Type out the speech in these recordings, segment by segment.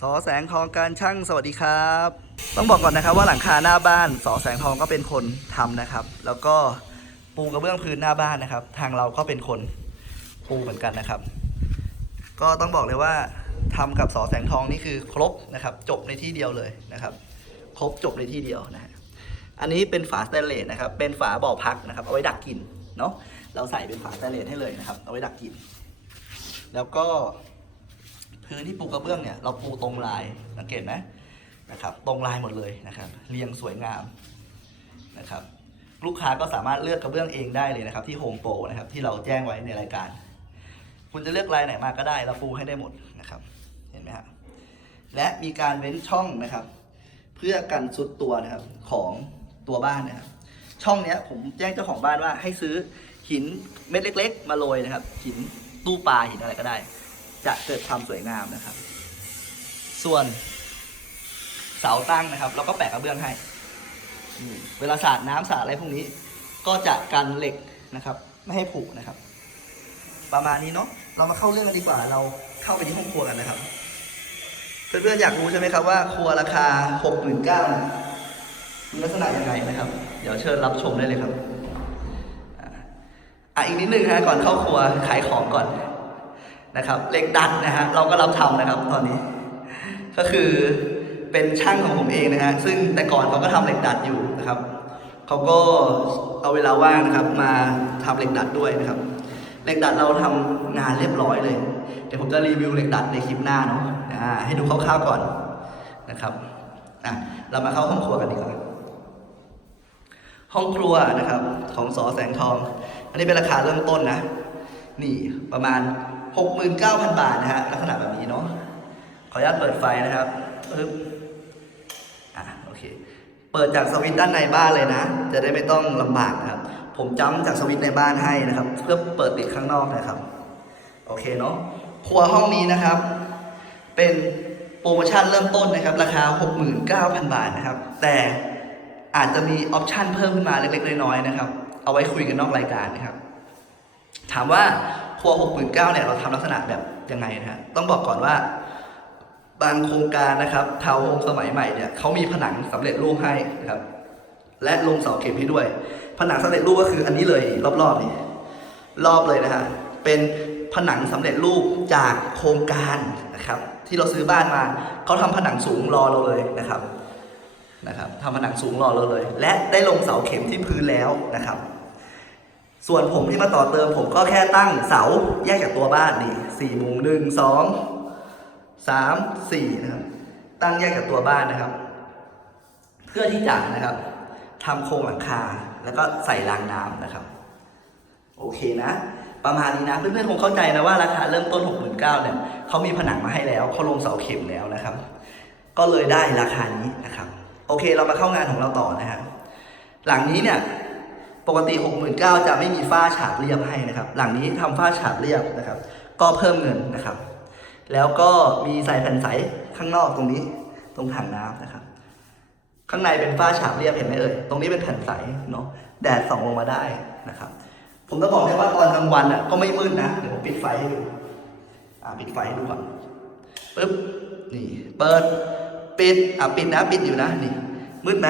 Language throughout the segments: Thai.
สอแสงทองการช่างสวัสดีครับ ต้องบอกก่อนนะครับว่าหลังคาหน้าบ้านสอแสงทองก็เป็นคนทำนะครับ แล้วก็ปูกระเบื้องพื้นหน้าบ้านนะครับ ทางเราก็เป็นคนปูเหมือนกันนะครับ ก็ต้องบอกเลยว่าทำกับสอแสงทองนี่คือครบนะครับ จบในที่เดียวเลยนะครับ ครบจบในที่เดียวนะฮะอันนี้เป็นฝาสแตนเลสนะครับ เป็นฝาบ่อพักนะครับ เอาไว้ดักกลิ่นเนาะเราใส่เป็นฝาสแตนเลสให้เลยนะครับ เอาไว้ดักกลิ่นแล้วก็ พื้นที่ปูกระเบื้องเนี่ยเราปูตรงลายสังเกตไหมนะครับตรงลายหมดเลยนะครับเรียงสวยงามนะครับลูกค้าก็สามารถเลือกกระเบื้องเองได้เลยนะครับที่โฮมโปรนะครับที่เราแจ้งไว้ในรายการ คุณจะเลือกลายไหนมาก็ได้เราปูให้ได้หมดนะครับเห็นไหมครับและมีการเว้นช่องนะครับ เพื่อกันสุดตัวนะครับของตัวบ้านนะครับช่องเนี้ยผมแจ้งเจ้าของบ้านว่าให้ซื้อหินเม็ดเล็ก ๆ มาโรยนะครับหินตู้ปลาหินอะไรก็ได้ จะเกิดความสวยงามนะครับ ส่วนเสาตั้งนะครับเราก็แปะกระเบื้องให้ เวลาสาดน้ำสาดอะไรพวกนี้ ก็จะกันเหล็กนะครับ ไม่ให้ผุนะครับ ประมาณนี้เนาะเรามาเข้าเรื่องกันดีกว่า เราเข้าไปที่ห้องครัวกันนะครับ เพื่อนๆอยากรู้ใช่ไหมครับว่าครัวราคา6 9 0 0 0นะมีลักษณะยังไงนะครับ เดี๋ยวเชิญรับชมได้เลยครับอะอะอีกนิดนึงฮะก่อนเข้าครัวขายของก่อน นะครับเหล็กดัดนะฮะเราก็รับทำนะครับตอนนี้ ก็คือเป็นช่างของผมเองนะฮะซึ่งแต่ก่อนเขาก็ทำเหล็กดัดอยู่นะครับเขาก็เอาเวลาว่างนะครับ มาทำเหล็กดัดด้วยนะครับเหล็กดัดเราทำงานเรียบร้อยเลยเดี๋ยวผมจะรีวิวเหล็กดัดในคลิปหน้าเนาะอ่าให้ดูคร่าวๆก่อนนะครับอะเรามาเข้าห้องครัวกันดีกว่าห้องครัวนะครับ ของสอแสงทอง อันนี้เป็นราคาเริ่มต้นนะ นี่ประมาณ 69,000 บาทนะฮะลักษณะแบบนี้เนาะขออนุญาตเปิดไฟนะครับปึ๊บอะโอเค เปิดจากสวิตช์ด้านในบ้านเลยนะ จะได้ไม่ต้องลำบากนะครับ ผมจำจากสวิตช์ในบ้านให้นะครับ เพื่อเปิดติดข้างนอกนะครับ โอเคเนาะครัวห้องนี้นะครับ เป็นโปรโมชั่นเริ่มต้นนะครับ ราคา 69,000 บาทนะครับ แต่อาจจะมีออปชันเพิ่มขึ้นมาเล็กๆน้อยๆนะครับ เอาไว้คุยกันนอกรายการนะครับ ถามว่า ครัว69,000เนี่ยเราทำลักษณะแบบยังไงนะฮะต้องบอกก่อนว่าบางโครงการนะครับทาวน์โฮมสมัยใหม่เนี่ยเขามีผนังสำเร็จรูปให้นะครับ และลงเสาเข็มให้ด้วย ผนังสำเร็จรูปก็คืออันนี้เลยรอบๆนี่รอบเลยนะฮะเป็นผนังสำเร็จรูปจากโครงการนะครับ ที่เราซื้อบ้านมาเขาทำผนังสูงรอเราเลยนะครับนะครับทำผนังสูงรอเราเลย และได้ลงเสาเข็มที่พื้นแล้วนะครับ ส่วนผมที่มาต่อเติมผมก็แค่ตั้งเสาแยกจากตัวบ้านนี่สี่มุมหนึ่งสองสามสี่นะครับ ตั้งแยกจากตัวบ้านนะครับ เพื่อที่จะนะครับทำโครงหลังคาแล้วก็ใส่รางน้ำนะครับ โอเคนะ ประมาณนี้นะเพื่อนๆคงเข้าใจนะว่าราคาเริ่มต้น 69,000เนี่ยเขามีผนังมาให้แล้วเขาลงเสาเข็มแล้วนะครับ ก็เลยได้ราคานี้นะครับ โอเคเรามาเข้างานของเราต่อนะฮะหลังนี้เนี่ย ปกติ 69,000จะไม่มีฝ้าฉาบเรียบให้นะครับ หลังนี้ทำฝ้าฉาบเรียบนะครับ ก็เพิ่มเงินนะครับ แล้วก็มีใส่แผ่นใสข้างนอกตรงนี้ ตรงถังน้ำนะครับ ข้างในเป็นฝ้าฉาบเรียบเห็นไหมเอ่ย ตรงนี้เป็นแผ่นใสเนาะ แดดส่องลงมาได้นะครับ ผมต้องบอกให้ว่าตอนกลางวันอะก็ไม่มืดนะ เดี๋ยวผมปิดไฟให้ดู อ่าปิดไฟให้ดูก่อนปึ๊บ นี่ เปิด ปิด อะปิดนะ ปิดอยู่นะ นี่ มืดไหม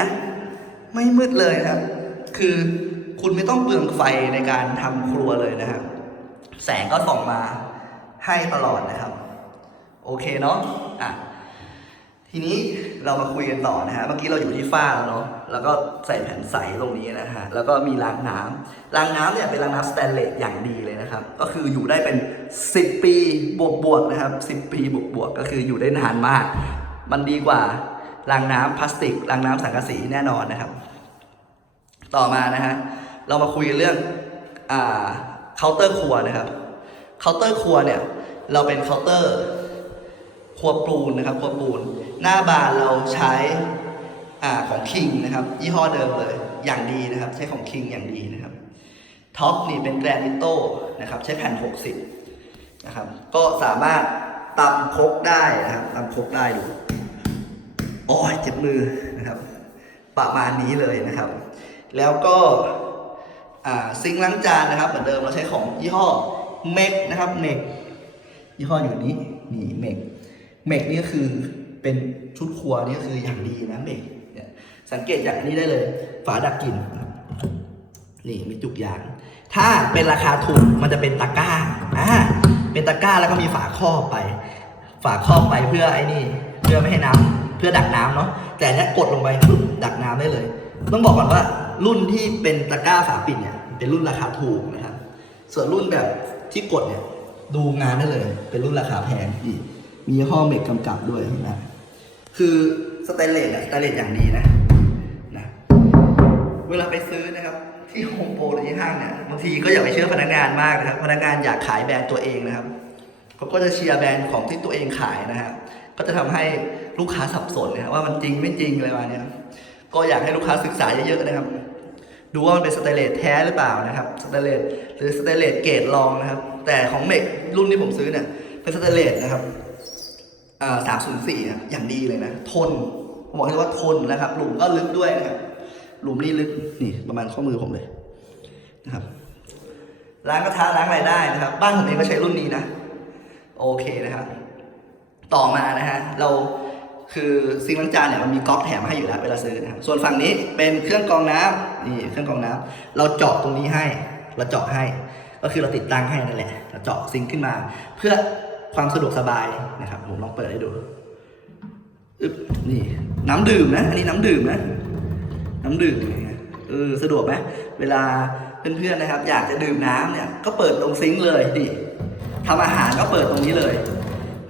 ไม่มืดเลยนะครับ คือ คุณไม่ต้องเปลืองไฟในการทำครัวเลยนะครับ แสงก็ส่องมาให้ตลอดนะครับ โอเคเนาะอะทีนี้เรามาคุยกันต่อนะฮะเมื่อกี้เราอยู่ที่ฝ้าแล้วเนาะแล้วก็ใส่แผ่นใสตรงนี้นะฮะแล้วก็มีรางน้ำรางน้ำเนี่ยเป็นรางน้ำสแตนเลสอย่างดีเลยนะครับ ก็คืออยู่ได้เป็น 10 ปีบวกบวกๆนะครับ 10 ปีบวกบวกๆก็คืออยู่ได้นานมาก มันดีกว่ารางน้ำพลาสติกรางน้ำสังกะสีแน่นอนนะครับ ต่อมานะฮะ เรามาคุยเรื่องอ่าเคาน์เตอร์ครัวนะครับเคาน์เตอร์ครัวเนี่ยเราเป็นเคาน์เตอร์ครัวปูนนะครับครัวปูน หน้าบานเราใช้อ่าของคิงนะครับยี่ห้อเดิมเลยอย่างดีนะครับ ใช้ของคิงอย่างดีนะครับท็อปนี่เป็นแกรนิโต้นะครับ ใช้แผ่น 60 นะครับ ก็สามารถตำครกได้นะครับตำครกได้ดูโอ้ยเจ็บมือนะครับ ประมาณนี้เลยนะครับ แล้วก็ ซิงล้างจานนะครับ เหมือนเดิมเราใช้ของยี่ห้อเมกนะครับเมกยี่ห้ออยู่นี้นี่เมกเมกนี่ก็คือเป็นชุดครัวนี่ก็คืออย่างดีนะเมกเนี่ยสังเกตจากอันนี้ได้เลย ฝาดักกลิ่นนี่มีจุกยาง ถ้าเป็นราคาถูกมันจะเป็นตะกร้าอ่าเป็นตะกร้าแล้วก็มีฝาครอบไป ฝาครอบไปเพื่อไอ้นี่ เพื่อไม่ให้น้ำเพื่อดักน้ำเนาะแต่อันเนี้ยกดลงไปปุ๊บดักน้ำได้เลย ต้องบอกก่อนว่ารุ่นที่เป็นตะกร้าฝาปิดเนี่ยเป็นรุ่นราคาถูกนะครับ ส่วนรุ่นแบบที่กดเนี่ยดูงานได้เลย เป็นรุ่นราคาแพงอีกมียี่ห้อเมกกำกับด้วยนะคือสเตนเลสอะสเตนเลสอย่างดีนะนะเวลาไปซื้อนะครับ ที่โฮมโปรหรือที่ห้างเนี่ยบางทีก็อย่าไปเชื่อพนักงานมากนะครับ พนักงานอยากขายแบรนด์ตัวเองนะครับเขาก็จะเชียร์แบรนด์ของที่ตัวเองขายนะฮะก็จะทำให้ลูกค้าสับสนนะว่ามันจริงไม่จริงอะไรมาเนี่ย ก็อยากให้ลูกค้าศึกษาเยอะๆนะครับ ดูว่ามันเป็นสเตเลสแท้หรือเปล่านะครับสเตเลสหรือสเตเลสเกรดรองนะครับ แต่ของเมกรุ่นที่ผมซื้อเนี่ยเป็นสเตเลสนะครับสามศูนย์สี่นะอย่างดีเลยนะทนผมบอกเลยว่าทนนะครับ หลุมก็ลึกด้วยนะครับ หลุมนี่ลึกนี่ประมาณข้อมือผมเลยนะครับล้างกระทะล้างอะไรได้นะครับ บ้านผมเองก็ใช้รุ่นนี้นะ โอเคนะครับ ต่อมานะฮะเรา คือซิงค์ล้างจานเนี่ยมันมีก๊อกแถมให้อยู่แล้วเวลาซื้อนะครับส่วนฝั่งนี้เป็นเครื่องกรองน้ำนี่เครื่องกรองน้ำเราเจาะตรงนี้ให้ เราเจาะให้ ก็คือเราติดตั้งให้นั่นแหละ เราเจาะซิงค์ขึ้นมา เพื่อความสะดวกสบายนะครับผมลองเปิดให้ดูอึ๊บนี่น้ำดื่มนะอันนี้น้ำดื่มนะ น้ำดื่มเนี่ยเออสะดวกไหมเวลาเพื่อนๆนะครับ อยากจะดื่มน้ำเนี่ยก็เปิดตรงซิงค์เลยดิทำอาหารก็เปิดตรงนี้เลย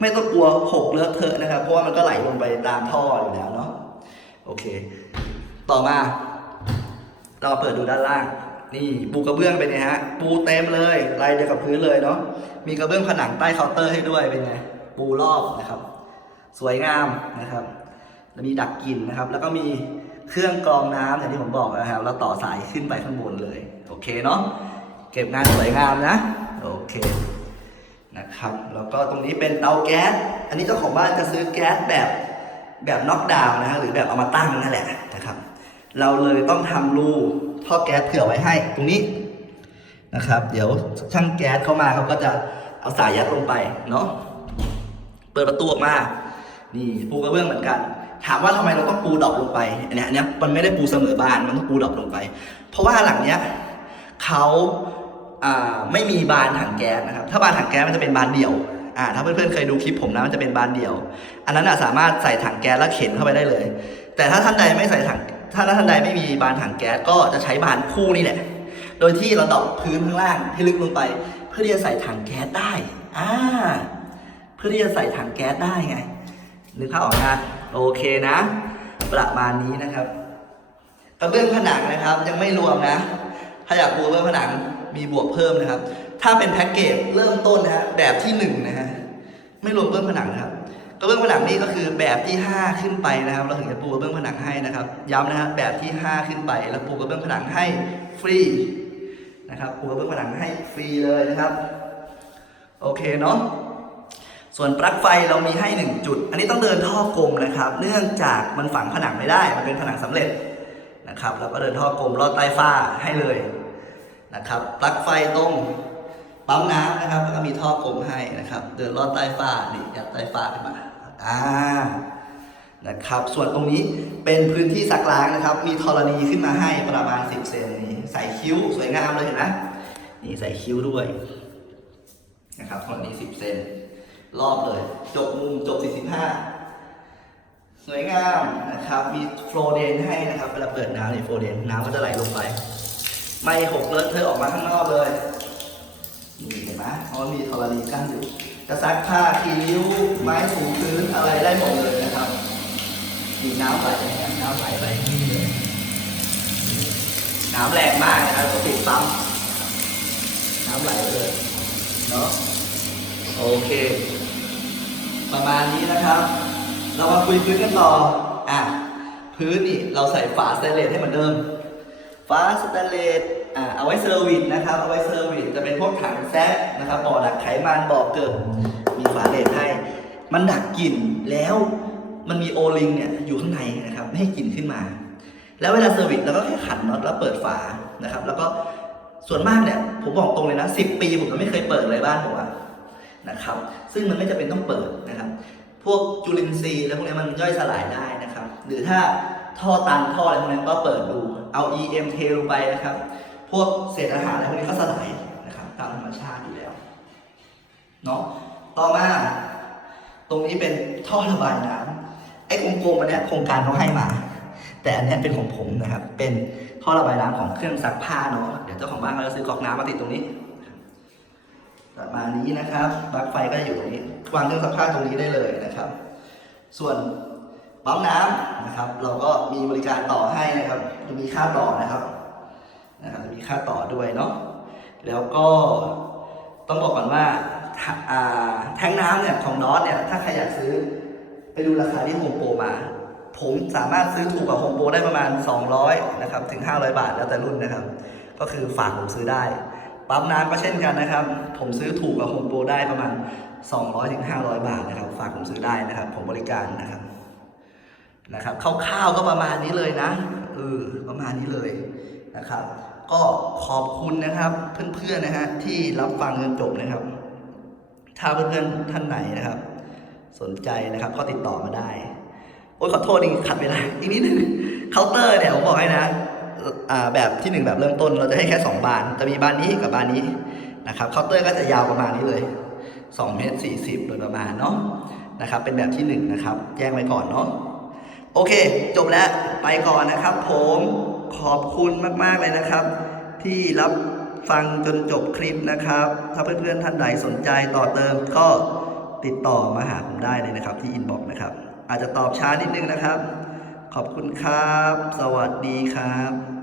ไม่ต้องกลัวหกเลอะเทอะนะครับ เพราะว่ามันก็ไหลลงไปตามท่ออยู่แล้วเนาะโอเค ต่อมา เรามาเปิดดูด้านล่าง นี่ปูกระเบื้องเป็นไงฮะ ปูเต็มเลยลายเดียวกับพื้นเลยเนาะมีกระเบื้องผนังใต้เคาน์เตอร์ให้ด้วยเป็นไงปูรอบนะครับ สวยงามนะครับแล้วมีดักกลิ่นนะครับ แล้วก็มีเครื่องกรองน้ำอย่างที่ผมบอกนะครับแล้วต่อสายขึ้นไปข้างบนเลย โอเคเนาะเก็บงานสวยงามนะ โอเค นะครับ แล้วก็ตรงนี้เป็นเตาแก๊ส อันนี้เจ้าของบ้านจะซื้อแก๊สแบบแบบน็อกดาวน์นะฮะหรือแบบเอามาตั้งนั่นแหละนะครับ เราเลยต้องทำรูท่อแก๊สเผื่อไว้ให้ ตรงนี้นะครับ เดี๋ยวช่างแก๊สเข้ามาเขาก็จะเอาสายยัดลงไปเนาะเปิดประตูออกมา นี่ปูกระเบื้องเหมือนกัน ถามว่าทำไมเราต้องปูดอปลงไปอันเนี้ยอันเนี้ยมันไม่ได้ปูเสมอบานมันต้องปูดอปลงไป เพราะว่าหลังเนี้ยเขา ไม่มีบานถังแก๊สนะครับ ถ้าบานถังแก๊สมันจะเป็นบานเดี่ยวอ่าถ้าเพื่อนๆเคยดูคลิปผมนะมันจะเป็นบานเดี่ยว อันนั้นอะสามารถใส่ถังแก๊สแล้วเข็นเข้าไปได้เลย แต่ถ้าท่านใดไม่ใส่ถังถ้าท่านใดไม่มีบานถังแก๊สก็จะใช้บานคู่นี่แหละ โดยที่เราดอปพื้นข้างล่างให้ลึกลงไป เพื่อที่จะใส่ถังแก๊สได้อ่าเพื่อที่จะใส่ถังแก๊สได้ไงนึกภาพออกนะโอเคนะ ประมาณนี้นะครับกระเบื้องผนังนะครับยังไม่รวมนะ ถ้าอยากปูเบื้องผนังมีบวกเพิ่มนะครับ ถ้าเป็นแพ็กเกจเริ่มต้นนะฮะแบบที่หนึ่งนะฮะไม่รวมเบื้องผนังนะครับกระเบื้องผนังนี่ก็คือแบบที่ 5 ขึ้นไปนะครับ เราถึงจะปูกระเบื้องผนังให้นะครับ ย้ำนะครับแบบที่ 5 ขึ้นไปแล้วปูกระเบื้องผนังให้ฟรีนะครับปูกระเบื้องผนังให้ฟรีเลยนะครับโอเคเนาะส่วนปลั๊กไฟเรามีให้ 1 จุด อันนี้ต้องเดินท่อกลมนะครับ เนื่องจากมันฝังผนังไม่ได้มันเป็นผนังสำเร็จนะครับแล้วก็เดินท่อกลมลอดใต้ฝ้าให้เลย นะครับ ปลั๊กไฟตรงปั๊มน้ำนะครับ แล้วก็มีท่อกลมให้นะครับ เดินลอดใต้ฝ้านี่ยัดใต้ฝ้าขึ้นมาอ่านะครับ ส่วนตรงนี้เป็นพื้นที่ซักล้างนะครับ มีธรณีขึ้นมาให้ประมาณ 10 เซนนี่ใส่คิ้วสวยงามเลยเห็นไหมนี่ใส่คิ้วด้วยนะครับธรณี10 เซนรอบเลย จบมุมจบ 45 สวยงามนะครับ มีโฟลเดนให้นะครับ เวลาเปิดน้ำนี่โฟลเดนน้ำก็จะไหลลงไป ไม่หกเลอะเทอะออกมาข้างนอกเลยนี่เห็นไหมเพราะมีธรณีกั้นอยู่ จะซักผ้าคีริ้ว ไม้ถูพื้นอะไรได้หมดเลยนะครับ มีน้ำไหลน้ำไหลไปนี่เลยน้ำแรงมากนะครับเราปิดปั๊มน้ำไหลไปเลยเนาะโอเค ประมาณนี้นะครับ เรามาคุยพื้นกันต่ออะพื้นนี่เราใส่ฝาสแตนเลสให้เหมือนเดิม ฝาสแตนเลสอะเอาไว้เซอร์วิสนะครับ เอาไว้เซอร์วิสจะเป็นพวกถังแซกนะครับบ่อดักไขมันบ่อเกิดมีฝาเลสให้ มันดักกลิ่นแล้วมันมีโอลิงเนี่ยอยู่ข้างในนะครับไม่ให้กลิ่นขึ้นมา แล้วเวลาเซอร์วิสเราก็แค่ขันน็อตแล้วเปิดฝานะครับ แล้วก็ส่วนมากเนี่ยผมบอกตรงเลยนะ10ปีผมยังไม่เคยเปิดเลยบ้านผมอะนะครับ ซึ่งมันไม่จำเป็นต้องเปิดนะครับ พวกจุลินทรีย์แล้วพวกนี้มันย่อยสลายได้นะครับ หรือถ้า ท่อตันท่ออะไรพวกนี้ก็เปิดดู เอา EM เทลงไปนะครับ พวกเศษอาหารอะไรพวกนี้ก็สลายนะครับตามธรรมชาติอยู่แล้วเนาะต่อมา ตรงนี้เป็นท่อระบายน้ำไอ้กลมๆอันเนี้ยโครงการเขาให้มา แต่อันนี้เป็นของผมนะครับ เป็นท่อระบายน้ำของเครื่องซักผ้าเนาะเดี๋ยวเจ้าของบ้านเขาจะซื้อก๊อกน้ำมาติดตรงนี้ประมาณนี้นะครับปลั๊กไฟก็อยู่ตรงนี้วางเครื่องซักผ้าตรงนี้ได้เลยนะครับ ส่วน ปั๊มน้ำนะครับ เราก็มีบริการต่อให้นะครับจะมีค่าต่อนะครับนะครับจะมีค่าต่อด้วยเนาะแล้วก็ต้องบอกก่อนว่าถ้าอ่าแทงน้ำเนี่ยของนอตเนี่ยถ้าใครอยากซื้อไปดูราคาที่โฮมโปรมา ผมสามารถซื้อถูกกว่าโฮมโปรได้ประมาณ 200นะครับถึง 500 บาทแล้วแต่รุ่นนะครับ ก็คือฝากผมซื้อได้ ปั๊มน้ำก็เช่นกันนะครับ ผมซื้อถูกกว่าโฮมโปรได้ประมาณ 200ถึง500 บาทนะครับ ฝากผมซื้อได้นะครับ ผมบริการนะครับ นะครับคร่าวๆก็ประมาณนี้เลยนะเออประมาณนี้เลยนะครับ ก็ขอบคุณนะครับเพื่อนๆนะฮะที่รับฟังจนจบนะครับ ถ้าเพื่อนๆท่านไหนนะครับ สนใจนะครับก็ติดต่อมาได้โอ้ยขอโทษอีกขัดเวลาอีกนิดนึงเคาน์เตอร์เนี่ยผมบอกให้นะอ่าแบบที่หนึ่งแบบเริ่มต้นเราจะให้แค่ 2 บาน จะมีบานนี้กับบานนี้นะครับเคาน์เตอร์ก็จะยาวประมาณนี้เลย2เมตร40โดยประมาณเนาะนะครับ เป็นแบบที่1นะครับ แจ้งไว้ก่อนเนาะ โอเค จบแล้วไปก่อนนะครับ ผมขอบคุณมาก ๆ เลยนะครับ ที่รับฟังจนจบคลิปนะครับ ถ้าเพื่อนๆท่านใดสนใจต่อเติมก็ติดต่อมาหาผมได้เลยนะครับ ที่อินบ็อกซ์นะครับ อาจจะตอบช้านิดนึงนะครับ ขอบคุณครับ สวัสดีครับ